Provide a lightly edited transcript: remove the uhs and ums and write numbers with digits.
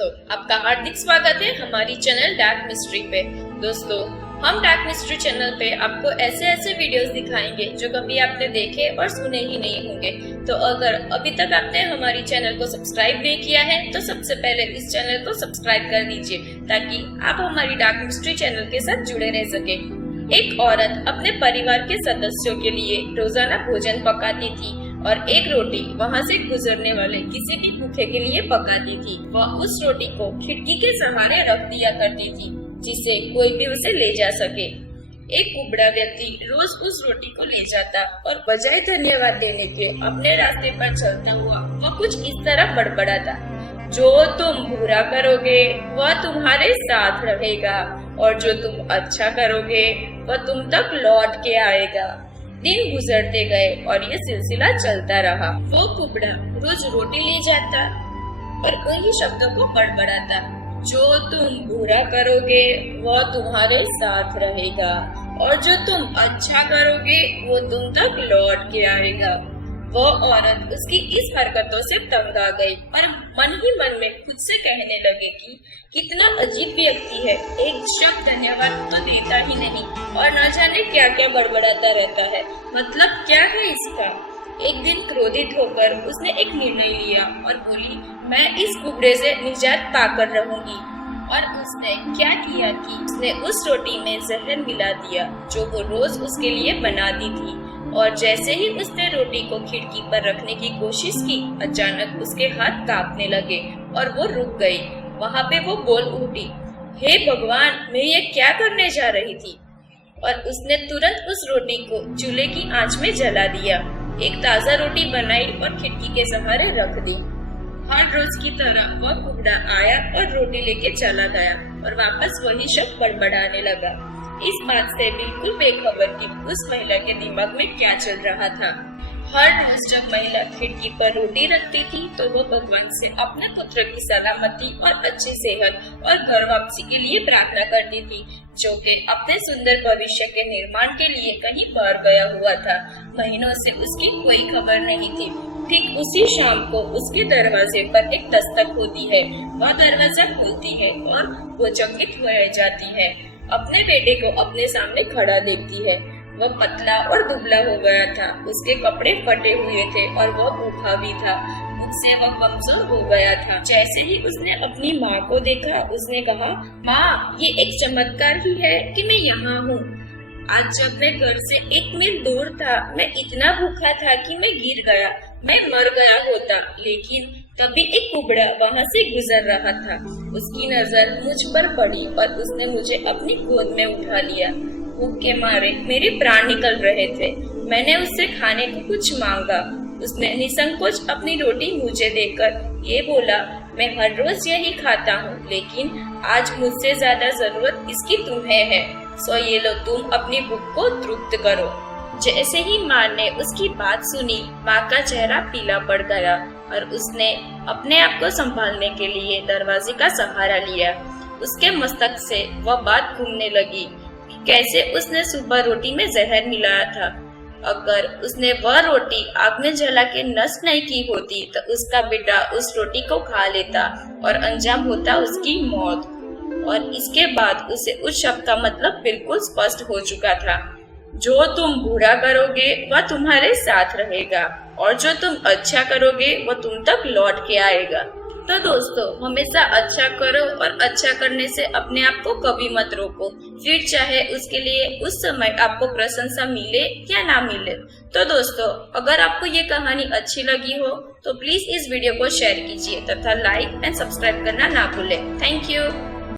दोस्तों, आपका हार्दिक स्वागत है हमारी चैनल डार्क मिस्ट्री पे। दोस्तों, हम डार्क मिस्ट्री चैनल पे आपको ऐसे वीडियोस दिखाएंगे जो कभी आपने देखे और सुने ही नहीं होंगे। तो अगर अभी तक आपने हमारी चैनल को सब्सक्राइब नहीं किया है तो सबसे पहले इस चैनल को सब्सक्राइब कर दीजिए ताकि आप हमारी डार्क मिस्ट्री चैनल के साथ जुड़े रह सके। एक औरत अपने परिवार के सदस्यों के लिए रोजाना भोजन पकाती थी और एक रोटी वहाँ से गुजरने वाले किसी भी भूखे के लिए पकाती थी। वह उस रोटी को खिड़की के सहारे रख दिया करती थी जिससे कोई भी उसे ले जा सके। एक कुबड़ा व्यक्ति रोज उस रोटी को ले जाता और बजाय धन्यवाद देने के अपने रास्ते पर चलता हुआ वह कुछ इस तरह बड़बड़ाता, जो तुम बुरा करोगे वह तुम्हारे साथ रहेगा और जो तुम अच्छा करोगे वह तुम तक लौट के आएगा। दिन गुजरते गए और ये सिलसिला चलता रहा। वो कुबड़ा रोज रोटी ले जाता और उन्हीं शब्दों को बड़बड़ाता, जो तुम बुरा करोगे वह तुम्हारे साथ रहेगा और जो तुम अच्छा करोगे वो तुम तक लौट के आएगा। वो औरत उसकी इस हरकतों से तंग आ गई और मन ही मन में खुद से कहने लगे कि कितना अजीब व्यक्ति है, एक शब्द धन्यवाद तो देता ही नहीं और न जाने क्या क्या बड़बड़ाता रहता है, मतलब क्या है इसका। एक दिन क्रोधित होकर उसने एक निर्णय लिया और बोली, मैं इस कुबड़े से निजात पाकर रहूंगी। और उसने क्या किया कि उसने उस रोटी में जहर मिला दिया जो वो रोज उसके लिए बनाती थी। और जैसे ही उसने रोटी को खिड़की पर रखने की कोशिश की, अचानक उसके हाथ कांपने लगे और वो रुक गई। वहाँ पे वो बोल उठी, हे भगवान, मैं ये क्या करने जा रही थी। और उसने तुरंत उस रोटी को चूल्हे की आंच में जला दिया, एक ताजा रोटी बनाई और खिड़की के सहारे रख दी। हर रोज की तरह वह कुबड़ा आया और रोटी लेके चला गया और वापस वही शब्द बड़बड़ाने लगा। इस बात से बिल्कुल बेखबर कि उस महिला के दिमाग में क्या चल रहा था। हर रोज जब महिला खिड़की पर रोटी रखती थी तो वो भगवान से अपने पुत्र की सलामती और अच्छी सेहत और घर वापसी के लिए प्रार्थना करती थी, जो कि अपने सुंदर भविष्य के निर्माण के लिए कहीं बाहर गया हुआ था। महीनों से उसकी कोई खबर नहीं थी। ठीक उसी शाम को उसके दरवाजे पर एक दस्तक होती है। वह दरवाजा खुलती है और वो चकित रह जाती है। अपने बेटे को अपने सामने खड़ा देखती है। वह पतला और दुबला हो गया था, उसके कपड़े फटे हुए थे और वह भूखा भी था। उससे वह कमजोर हो गया था। जैसे ही उसने अपनी माँ को देखा, उसने कहा, माँ, ये एक चमत्कार ही है कि मैं यहाँ हूँ। आज जब मैं घर से 1 मील दूर था, मैं इतना भूखा था कि मैं गिर गया, मैं मर गया होता। लेकिन तभी एक कुबड़ा वहाँ से गुजर रहा था। उसकी नजर मुझ पर पड़ी और उसने मुझे अपनी गोद में उठा लिया। भूख के मारे मेरे प्राण निकल रहे थे। मैंने उससे खाने को कुछ मांगा। उसने निसंकोच अपनी रोटी मुझे देकर ये बोला, मैं हर रोज यही खाता हूँ, लेकिन आज मुझसे ज्यादा जरूरत इसकी तुम्हें है, सो ये लो, तुम अपनी भूख को तृप्त करो। जैसे ही माँ ने उसकी बात सुनी, माँ का चेहरा पीला पड़ गया और उसने अपने आप को संभालने के लिए दरवाजे का सहारा लिया। उसके मस्तक से वह बात घूमने लगी, कैसे उसने सुबह रोटी में जहर मिलाया था। अगर उसने वह रोटी आग में जला के नष्ट नहीं की होती तो उसका बेटा उस रोटी को खा लेता और अंजाम होता उसकी मौत। और इसके बाद उसे उस शब्द का मतलब बिल्कुल स्पष्ट हो चुका था, जो तुम बुरा करोगे वह तुम्हारे साथ रहेगा और जो तुम अच्छा करोगे वह तुम तक लौट के आएगा। तो दोस्तों, हमेशा अच्छा करो और अच्छा करने से अपने आप को कभी मत रोको, फिर चाहे उसके लिए उस समय आपको प्रशंसा मिले या ना मिले। तो दोस्तों, अगर आपको ये कहानी अच्छी लगी हो तो प्लीज इस वीडियो को शेयर कीजिए तथा लाइक एंड सब्सक्राइब करना ना भूलें। Thank you.